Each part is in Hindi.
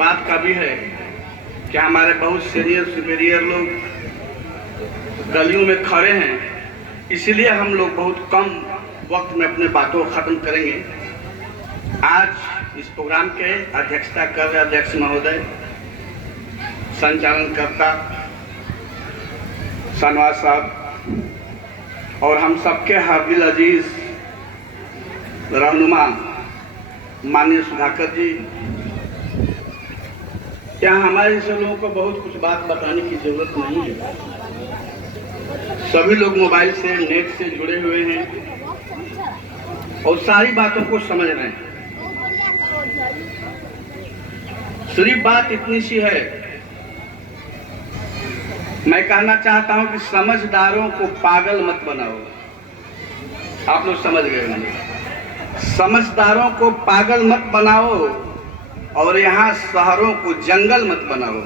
बात का भी है कि हमारे बहुत सीनियर सुपीरियर लोग गलियों में खड़े हैं, इसलिए हम लोग बहुत कम वक्त में अपने बातों को ख़त्म करेंगे। आज इस प्रोग्राम के अध्यक्षता कर रहे अध्यक्ष महोदय, संचालनकर्ता शाहनवाज साहब और हम सबके हार्दिल अजीज रहनुमा माननीय सुधाकर जी, यहाँ हमारे जैसे लोगों को बहुत कुछ बात बताने की जरूरत नहीं है। सभी लोग मोबाइल से, नेट से जुड़े हुए हैं और सारी बातों को समझ रहे हैं। सिर्फ बात इतनी सी है, मैं कहना चाहता हूं कि समझदारों को पागल मत बनाओ। आप लोग समझ गए होंगे। समझदारों को पागल मत बनाओ और यहाँ शहरों को जंगल मत बनाओ।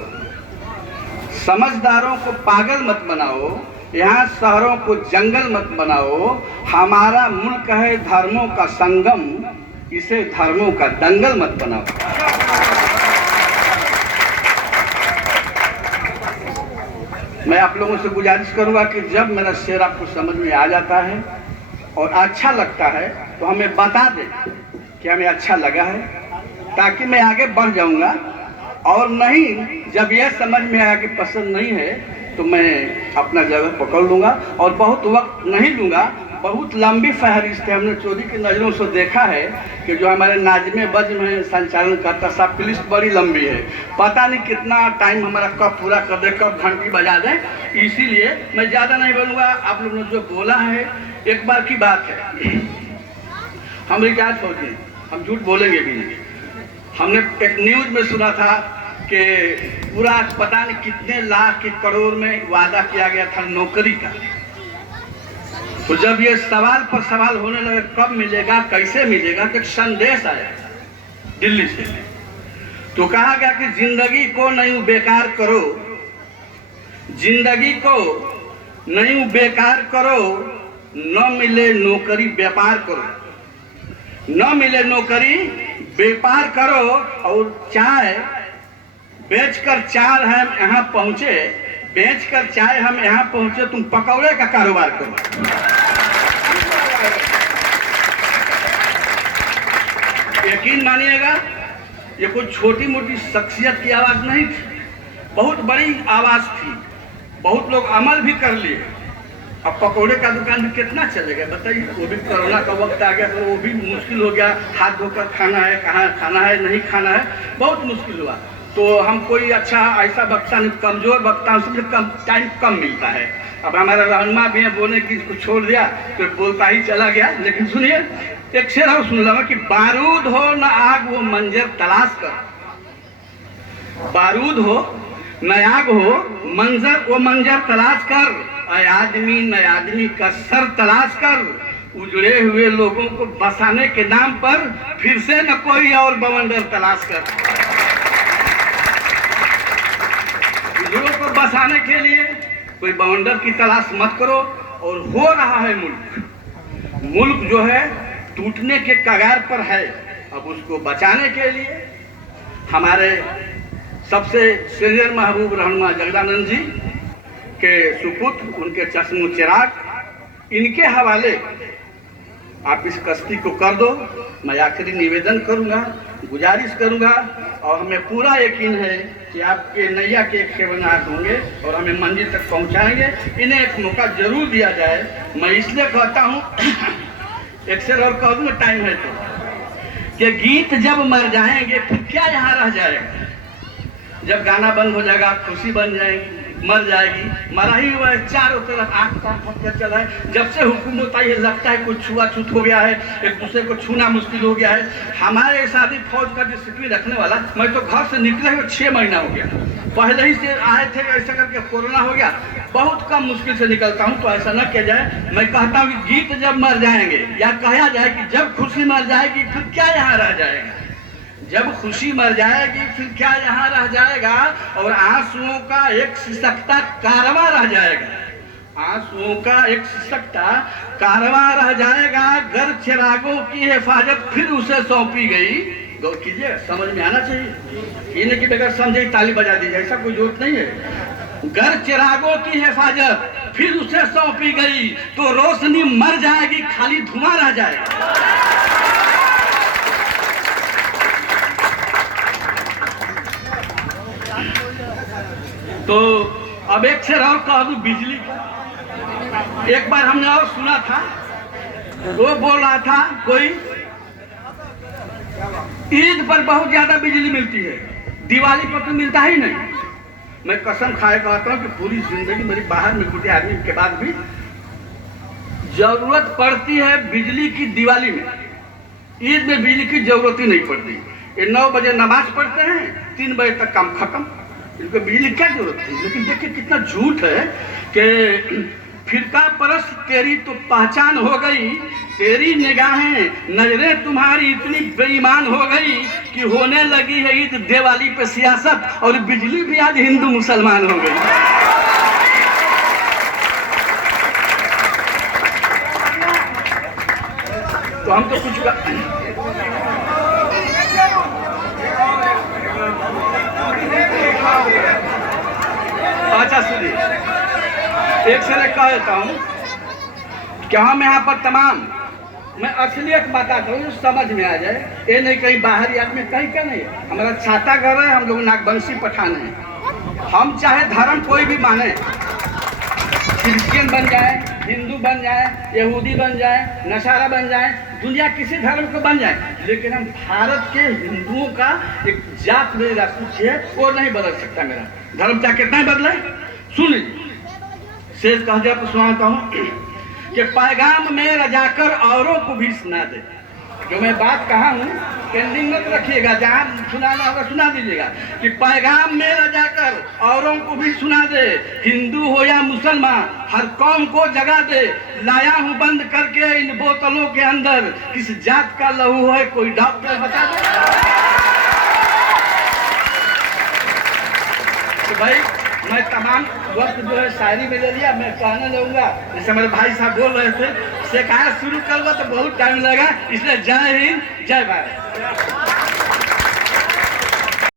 समझदारों को पागल मत बनाओ, यहाँ शहरों को जंगल मत बनाओ। हमारा मुल्क है धर्मों का संगम, इसे धर्मों का दंगल मत बनाओ। मैं आप लोगों से गुजारिश करूंगा कि जब मेरा शेर आपको समझ में आ जाता है और अच्छा लगता है तो हमें बता दें कि हमें अच्छा लगा है, ताकि मैं आगे बढ़ जाऊंगा। और नहीं, जब यह समझ में आया कि पसंद नहीं है तो मैं अपना जगह पकड़ लूँगा और बहुत वक्त नहीं लूँगा। बहुत लंबी फहरिस्त है, हमने चोरी की नज़रों से देखा है कि जो हमारे नाज़िम बज़्म में संचालन करता साहब की लिस्ट बड़ी लंबी है। पता नहीं कितना टाइम हमारा कब पूरा कर दे, कब घंटी बजा दे। इसीलिए मैं ज़्यादा नहीं बोलूँगा। आप लोगों ने जो बोला है एक बार की बात है, हम रिटायर्ड फौजी हैं, हम झूठ बोलेंगे भी नहीं। हमने एक न्यूज़ में सुना था कि पूरा पता नहीं कितने लाख की करोड़ में वादा किया गया था नौकरी का। तो जब ये सवाल पर सवाल होने लगे कब मिलेगा, कैसे मिलेगा, तो एक संदेश आया दिल्ली से। तो कहा गया कि जिंदगी को नहीं बेकार करो, जिंदगी को नहीं बेकार करो, न मिले नौकरी व्यापार करो, न मिले नौकरी व्यापार करो। और चाय बेचकर चाय हम यहाँ पहुँचे, बेचकर चाय हम यहाँ पहुँचे, तुम पकौड़े का कारोबार करो। यकीन मानिएगा, ये कोई छोटी मोटी शख्सियत की आवाज़ नहीं थी, बहुत बड़ी आवाज़ थी। बहुत लोग अमल भी कर लिए। अब पकौड़े का दुकान भी कितना चलेगा बताइए। वो भी कोरोना का वक्त आ गया तो वो भी मुश्किल हो गया। हाथ धोकर खाना है, कहाँ खाना है, नहीं खाना है, बहुत मुश्किल हुआ। तो हम कोई अच्छा ऐसा वक्ता नहीं, कमज़ोर वक्ता, उसमें कम टाइम कम मिलता है। अब हमारा रहनुमा भी है, बोलने की इसको छोड़ दिया तो बोलता ही चला गया। लेकिन सुनिए, एक शेर और सुन लगा कि बारूद हो न आग वो मंजर तलाश कर, बारूद हो न आग हो मंजर वो मंजर तलाश कर, आदमी न आदमी का सर तलाश कर। उजड़े हुए लोगों को बसाने के नाम पर फिर से न कोई और बवंडर तलाश कर। उजड़ों को बसाने के लिए कोई बवंडर की तलाश मत करो। और हो रहा है मुल्क जो है टूटने के कगार पर है। अब उसको बचाने के लिए हमारे सबसे सीनियर महबूब रहनुमा जगदानंद जी के सुपुत्र, उनके चश्मो चिराग, इनके हवाले आप इस कश्ती को कर दो। मैं आखिरी निवेदन करूंगा, गुजारिश करूंगा और हमें पूरा यकीन है कि आपके नैया के एक सेवनाथ होंगे और हमें मंजिल तक पहुंचाएंगे। इन्हें एक मौका जरूर दिया जाए। मैं इसलिए कहता हूं, एक शेर और कह दूंगा टाइम है तो, कि गीत जब मर जाएंगे फिर क्या यहाँ रह जाएगा। जब गाना बंद हो जाएगा, खुशी बन जाएगी, मर जाएगी। मरा ही हुआ है, चारों तरफ आँख पकड़ चला है। जब से हुकूमत आई है लगता है कुछ छुआछूत हो गया है, एक दूसरे को छूना मुश्किल हो गया है। हमारे शादी फौज का डिसिप्लिन रखने वाला, मैं तो घर से निकले हुए 6 महीना हो गया। पहले ही से आए थे, ऐसा करके कोरोना हो गया। बहुत कम मुश्किल से निकलता हूँ, तो ऐसा न किया जाए। मैं कहता हूँ कि गीत जब मर जाएंगे, या कहा जाए कि जब खुशी मर जाएगी फिर क्या यहाँ रह जाएगा। जब खुशी मर जाएगी फिर क्या यहाँ रह जाएगा। और आंसुओं का एक सिसकता कारवां रह जाएगा, आंसुओं का एक सिसकता कारवां रह जाएगा। घर चिरागों की हिफाजत फिर उसे सौंपी गई, गौर कीजिए, समझ में आना चाहिए। ये नहीं कि बगैर समझे ही ताली बजा दीजिए, ऐसा कोई जरूरत नहीं है। घर चिरागों की हिफाजत फिर उसे सौंपी गई तो रोशनी मर जाएगी, खाली धुआं रह जाएगा। तो अब एक शेर और कह दूं बिजली का। एक बार हमने और सुना था, वो बोल रहा था कोई ईद पर बहुत ज्यादा बिजली मिलती है, दिवाली पर तो मिलता ही नहीं। मैं कसम खाए कहता हूँ कि पूरी जिंदगी मेरी बाहर में कुछ आदमी के बाद भी जरूरत पड़ती है बिजली की दिवाली में, ईद में बिजली की जरूरत ही नहीं पड़ती। ये 9 बजे नमाज पढ़ते हैं, 3 बजे तक काम खत्म, इनको बिजली क्या जरूरत थी। लेकिन देखिए कितना झूठ है कि फिरका परस्त तेरी तो पहचान हो गई, तेरी निगाहें नजरें तुम्हारी इतनी बेईमान हो गई कि होने लगी है ईद दिवाली पे सियासत, और बिजली भी आज हिंदू मुसलमान हो गई। तो हम तो कुछ अच्छा सुनिए, एक से एक कह देता हूँ कि हम यहाँ पर तमाम, मैं असलियत बताता हूँ समझ में आ जाए, ये नहीं कहीं बाहरी आदमी कहीं का नहीं। हमारा छाता घर है, हम लोग नागवंशी पठान हैं। हम चाहे धर्म कोई भी माने, क्रिश्चियन बन जाए, हिंदू बन जाए, यहूदी बन जाए, नसारा बन जाए, दुनिया किसी धर्म को बन जाए, लेकिन हम भारत के हिंदुओं का एक जात मेरी राजपूत है, वो नहीं बदल सकता। मेरा धर्म चाहे कितना ही बदले। सुन लीजिए, शेष कह दिया तो सुनाता हूँ कि पैगाम में रजाकर औरों को भी सुना दे। जो मैं बात कहा हूँ पेंडिंग मत रखिएगा, जहाँ सुनाना होगा सुना दीजिएगा कि पैगाम में रजाकर औरों को भी सुना दे, हिंदू हो या मुसलमान हर कौम को जगा दे, लाया हूँ बंद करके इन बोतलों के अंदर, किस जात का लहू है कोई डॉक्टर बता दे। तो भाई मैं तमाम वक्त जो है शायरी में ले लिया, मैं कहने लगूंगा जैसे मेरे भाई साहब बोल रहे थे, शिकायत शुरू करूँगा तो बहुत टाइम लगा, इसलिए जय हिंद जय भारत।